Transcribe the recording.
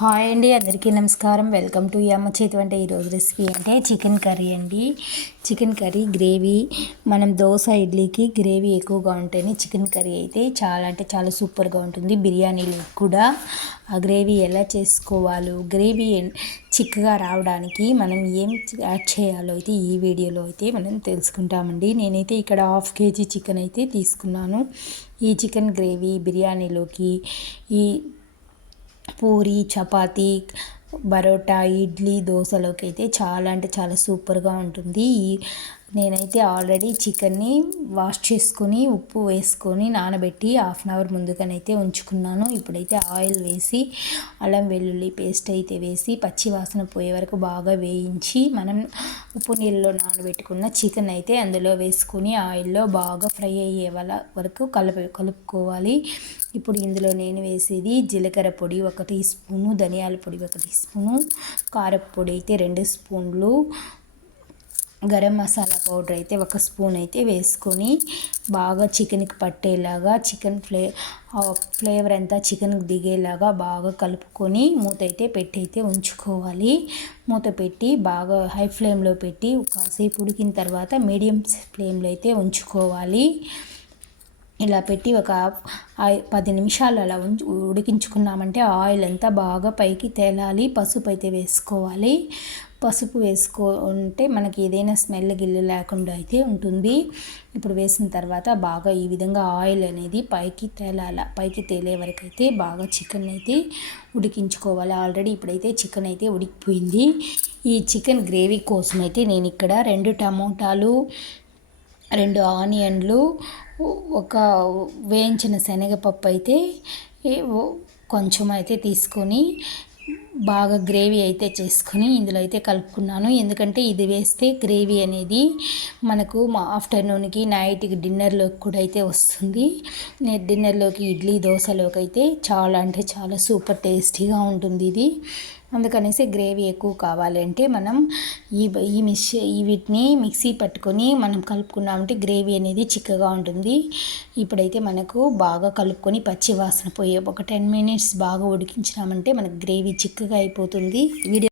Hi అండి అందరికీ నమస్కారం. వెల్కమ్ టు యమ్మ చేతి వంట ఈరోజు రెసిపీ అంటే చికెన్ కర్రీ అండి. Chicken curry gravy. మనం దోశ ఇడ్లీకి గ్రేవీ ఎక్కువగా ఉంటేనే చికెన్ కర్రీ అయితే చాలా అంటే చాలా సూపర్గా ఉంటుంది. బిర్యానీలు కూడా. ఆ గ్రేవీ ఎలా చేసుకోవాలో గ్రేవీ చిక్కగా రావడానికి మనం ఏం యాడ్ చేయాలో అయితే ఈ వీడియోలో అయితే మనం తెలుసుకుంటామండి. నేనైతే ఇక్కడ హాఫ్ కేజీ చికెన్ అయితే తీసుకున్నాను. ఈ చికెన్ గ్రేవీ బిర్యానీలోకి ఈ పూరి చపాతి పరోటా ఇడ్లీ దోశలోకి అయితే చాలా అంటే చాలా సూపర్గా ఉంటుంది. ఈ నేనైతే ఆల్రెడీ చికెన్ని వాష్ చేసుకొని ఉప్పు వేసుకొని నానబెట్టి హాఫ్ అన్ అవర్ ముందుగానైతే ఉంచుకున్నాను. ఇప్పుడైతే ఆయిల్ వేసి అల్లం వెల్లుల్లి పేస్ట్ అయితే వేసి పచ్చి వాసన పోయే వరకు బాగా వేయించి మనం ఉప్పు నీళ్ళలో నానబెట్టుకున్న చికెన్ అయితే అందులో వేసుకొని ఆయిల్లో బాగా ఫ్రై అయ్యే వరకు కలుపు కలుపుకోవాలి. ఇప్పుడు ఇందులో నేను వేసేది జీలకర్ర పొడి ఒక టీ స్పూను ధనియాల పొడి ఒక టీ స్పూను కారపొడి అయితే రెండు స్పూన్లు గరం మసాలా పౌడర్ అయితే ఒక స్పూన్ అయితే వేసుకొని బాగా చికెన్కి పట్టేలాగా చికెన్ ఫ్లే ఫ్లేవర్ అంతా చికెన్కి దిగేలాగా బాగా కలుపుకొని మూత అయితే పెట్టి అయితే ఉంచుకోవాలి. మూత పెట్టి బాగా హై ఫ్లేమ్లో పెట్టి కాసేపు ఉడికిన తర్వాత మీడియం ఫ్లేమ్లో అయితే ఉంచుకోవాలి. ఇలా పెట్టి ఒక పది నిమిషాలు అలా ఉంచి ఉడికించుకున్నామంటే ఆయిల్ అంతా బాగా పైకి తేలాలి పసుపు అయితే వేసుకోవాలి. పసుపు వేసుకుంటే మనకి ఏదైనా స్మెల్ గిల్లు లేకుండా అయితే ఉంటుంది. ఇప్పుడు వేసిన తర్వాత బాగా ఈ విధంగా ఆయిల్ అనేది పైకి తేలాల పైకి తేలే వరకు అయితే బాగా చికెన్ అయితే ఉడికించుకోవాలి. ఆల్రెడీ ఇప్పుడైతే చికెన్ అయితే ఉడికిపోయింది. ఈ చికెన్ గ్రేవీ కోసం అయితే నేను ఇక్కడ రెండు టమోటాలు రెండు ఆనియన్లు ఒక వేయించిన శనగపప్పు అయితే కొంచెం అయితే తీసుకొని బాగా గ్రేవీ అయితే చేసుకొని ఇందులో అయితే కలుపుకున్నాను. ఎందుకంటే ఇది వేస్తే గ్రేవీ అనేది మనకు మా ఆఫ్టర్నూన్కి నైట్కి డిన్నర్లోకి కూడా అయితే వస్తుంది. డిన్నర్లోకి ఇడ్లీ దోశలోకి అయితే చాలా అంటే చాలా సూపర్ టేస్టీగా ఉంటుంది ఇది. అందుకనేసి గ్రేవీ ఎక్కువ కావాలంటే మనం ఈ ఈ మిక్స్ వీటిని మిక్సీ పట్టుకొని మనం కలుపుకున్నామంటే గ్రేవీ అనేది చిక్కగా ఉంటుంది. ఇప్పుడైతే మనకు బాగా కలుపుకొని పచ్చి వాసన పోయే ఒక టెన్ మినిట్స్ బాగా ఉడికించినామంటే మనకు గ్రేవీ చిక్కగా అయిపోతుంది. వీడియో